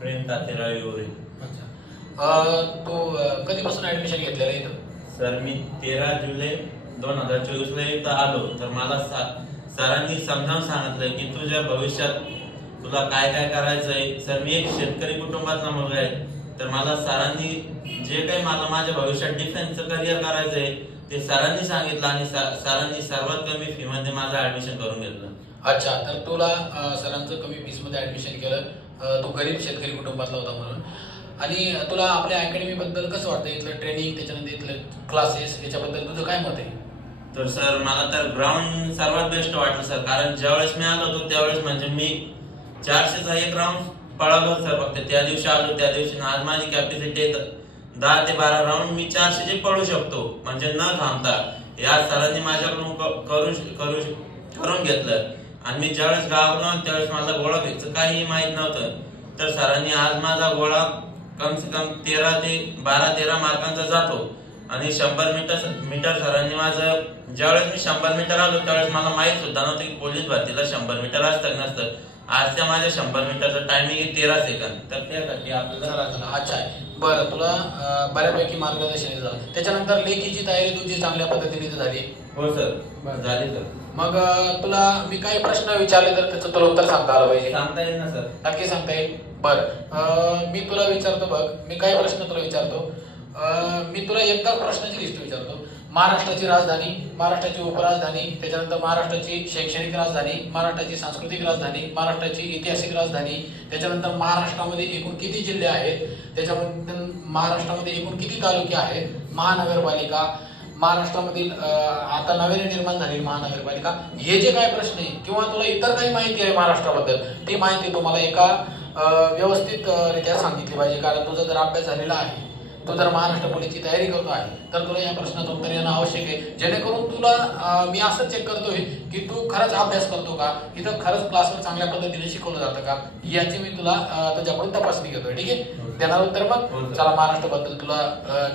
प्रेम तातेराव येवरे. अच्छा, तू कधीपासून ऍडमिशन घेतलेलं आहे इथं? सर मी 13 जुलै 2024 ला इथं आलो तर मला सरांनी समजावून सांगितलं की तुझ्या भविष्यात तुला काय काय करायचंय. सर मी एक शेतकरी कुटुंबातला मुलगा आहे, तर मला सरांनी जे काही मला माझ्या भविष्यात डिफेन्सचं करिअर करायचंय ते सरांनी सांगितलं आणि सरांनी सर्वात कमी फी मध्ये माझं ऍडमिशन करून घेतलं. अच्छा, तर तुला सरांचं कमी फीस मध्ये ऍडमिशन केलं, तू गरीब शेतकरी कुटुंबातला होता म्हणून. आणि तुला आपल्या अकॅडमी बद्दल कसं वाटतं? इथलं ट्रेनिंग, त्याच्यानंतर इथलं क्लासेस, याच्याबद्दल तुझं काय मत आहे? तर सर मला तर ग्राउंड सर्वात बेस्ट वाटलं सर, कारण ज्यावेळेस मी आलो होतो त्यावेळेस म्हणजे मी 400चा एक राऊंड पळालो सर. फक्त त्या दिवशी आलो त्या दिवशी. आज माझी कॅपॅसिटी 10 ते 12 राऊंड मी 400चे पळू शकतो म्हणजे न थांबता. या सरांनी माझ्याकडून करून घेतलं. आणि मी ज्यावेळेस गावाला त्यावेळेस माझा गोळा घ्यायचं काही माहित नव्हतं, तर सरांनी आज माझा गोळा कम से कम 13 मार्कांचा जातो. आणि 100 मीटर सरांनी माझं, ज्यावेळेस मी 100 मीटर आलो त्यावेळेस मला माहित सुद्धा नव्हतं की पोलीस भरतीला 100 मीटर असतं नसतं. आज त्या माझ्या 100 मीटरचं टायमिंग आहे 13 सेकंद. तर त्यासाठी आपल्याला अच्छा आहे. बरं, तुला बऱ्यापैकी मार्गदर्शन झालं. त्याच्यानंतर लेखीची तयारी तुझी चांगल्या पद्धतीने झाली? हो सर, झाली सर. मग तुला मी काही प्रश्न विचारले तर त्याचं तुला उत्तर सांगता आलं पाहिजे? सांगता येईल ना सर? नक्की सांगता येईल. बरं, मी तुला विचारतो बघ, मी काही प्रश्न तुला विचारतो. मी तुला एकदा प्रश्नाची लिस्ट विचारतो. महाराष्ट्राची राजधानी, महाराष्ट्राची उपराजधानी, त्याच्यानंतर महाराष्ट्राची शैक्षणिक राजधानी, महाराष्ट्राची सांस्कृतिक राजधानी, महाराष्ट्राची ऐतिहासिक राजधानी, त्याच्यानंतर महाराष्ट्रामध्ये एकूण किती जिल्हे आहेत, त्याच्यानंतर महाराष्ट्रामध्ये एकूण किती तालुके आहेत, महानगरपालिका, महाराष्ट्रामधील आता नव्याने निर्माण झालेली महानगरपालिका, हे जे काही प्रश्न आहे किंवा तुला इतर काही माहिती आहे महाराष्ट्राबद्दल, ती माहिती तुम्हाला एका व्यवस्थित रित्या सांगितली पाहिजे. कारण तुझा जर अभ्यास झालेला आहे, तू जर महाराष्ट्र पोलीसची तयारी करतो आहे, तर तुला या प्रश्नाचं उत्तर येणं आवश्यक आहे. जेणेकरून तुला मी असं चेक करतोय की तू खरंच अभ्यास करतो का, इथं खरंच क्लासवर चांगल्या पद्धतीने शिकवलं जातं का, याची मी तुला तुझ्याकडून तपासणी घेतोय. ठीक आहे, देणार उत्तर मग. चला, महाराष्ट्राबद्दल तुला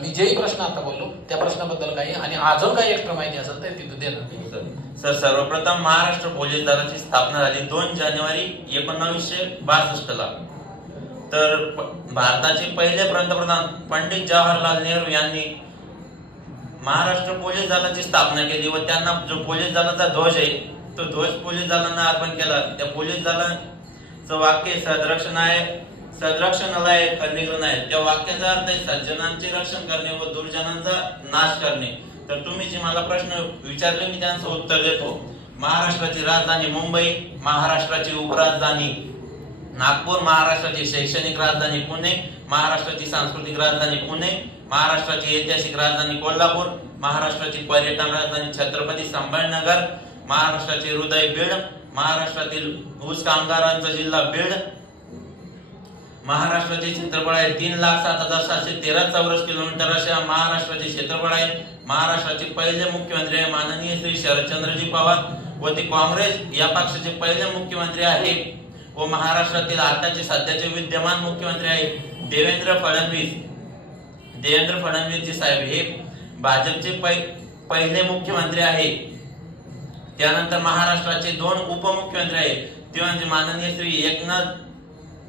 मी जेही प्रश्न आता बोललो त्या प्रश्नाबद्दल काही आणि अजून काही एक्स्ट्रा माहिती असेल तर ती तू देणार. सर, सर्वप्रथम महाराष्ट्र पोलीस दलाची स्थापना झाली 2 जानेवारी 1962 ला. तर भारताचे पहिले पंतप्रधान पंडित जवाहरलाल नेहरू यांनी महाराष्ट्र पोलीस दलाची स्थापना केली व त्यांना जो पोलीस दलाचा ध्वज आहे तो ध्वज पोलीस दलांना अर्पण केला. त्या पोलीस दलाचं वाक्य सदरक्षणालय खंडीकरण आहे. त्या वाक्याचा अर्थ आहे सज्जनांचे रक्षण करणे व दुर्जनांचा नाश करणे. तर तुम्ही जे मला प्रश्न विचारले मी त्यांचं उत्तर देतो. महाराष्ट्राची राजधानी मुंबई, महाराष्ट्राची उपराजधानी नागपूर, महाराष्ट्राची शैक्षणिक राजधानी पुणे, महाराष्ट्राची सांस्कृतिक राजधानी पुणे, महाराष्ट्राची ऐतिहासिक राजधानी कोल्हापूर, महाराष्ट्राची पर्यटन राजधानी छत्रपती संभाजीनगर, महाराष्ट्राचे हृदय बीड, महाराष्ट्रातील ऊस कामगारांचा जिल्हा बीड, महाराष्ट्राचे क्षेत्रफळ आहे 3,07,713 चौरस किलोमीटर अशा महाराष्ट्राचे क्षेत्रफळ आहे. महाराष्ट्राचे पहिले मुख्यमंत्री आहे माननीय श्री शरदचंद्रजी पवार व ते काँग्रेस या पक्षाचे पहिले मुख्यमंत्री आहे. व महाराष्ट्रातील आताचे सध्याचे विद्यमान मुख्यमंत्री आहेत देवेंद्र फडणवीस जी साहेब हे भाजपचे पहिले मुख्यमंत्री आहेत. त्यानंतर महाराष्ट्राचे 2 उपमुख्यमंत्री आहेत, ते म्हणजे माननीय श्री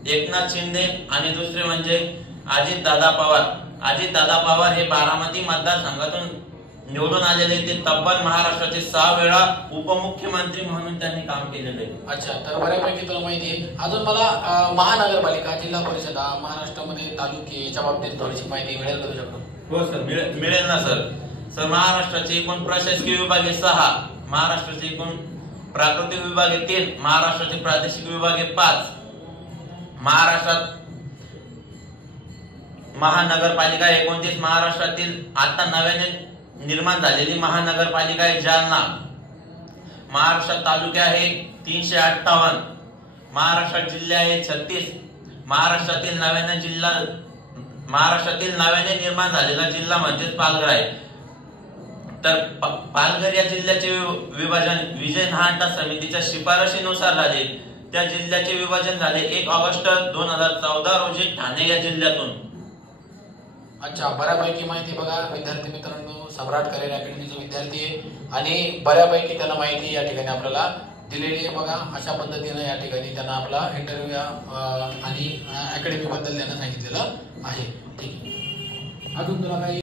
एकनाथ शिंदे आणि दुसरे म्हणजे अजितदादा पवार हे बारामती मतदारसंघातून निवडून आलेले. ते तब्बल महाराष्ट्राचे 6 वेळा उपमुख्यमंत्री म्हणून त्यांनी काम केलेले आहे. अच्छा, तर बऱ्यापैकी तुला माहिती आहे. अजून मला महानगरपालिका, जिल्हा परिषद, महाराष्ट्रामध्ये तालुके याच्या बाबतीत थोडीशी माहिती मिळेल का तुझ्याकडून? हो सर, मिळेल ना सर. महाराष्ट्राचे एकूण प्रशासकीय विभाग आहे 6, महाराष्ट्राचे एकूण प्राकृतिक विभाग आहे 3, महाराष्ट्राचे प्रादेशिक विभाग आहे 5, महाराष्ट्रात महानगरपालिका 29, महाराष्ट्रातील आता नव्याने निर्माण झालेली महानगरपालिका आहे जालना, महाराष्ट्रात तालुके आहे 358, महाराष्ट्रात जिल्हे आहे 36, महाराष्ट्रातील नव्याने निर्माण झालेला जिल्हा म्हणजे पालघर आहे. तर पालघर या जिल्ह्याचे विभाजन विजय नहाटा समितीच्या शिफारशीनुसार झाले. त्या जिल्ह्याचे विभाजन झाले 1 ऑगस्ट 2014 रोजी ठाणे या जिल्ह्यातून. अच्छा, बऱ्यापैकी माहिती बघा विद्यार्थी मित्रांनो, सम्राट करिअर अकॅडमीचा विद्यार्थी आहे आणि बऱ्यापैकी त्याला माहिती या ठिकाणी आपल्याला दिलेली आहे बघा. अशा पद्धतीनं या ठिकाणी त्यांना आपला इंटरव्ह्यू आणि अकॅडमी बद्दल त्यांना सांगितलेलं आहे. ठीक आहे. अजून तुला काही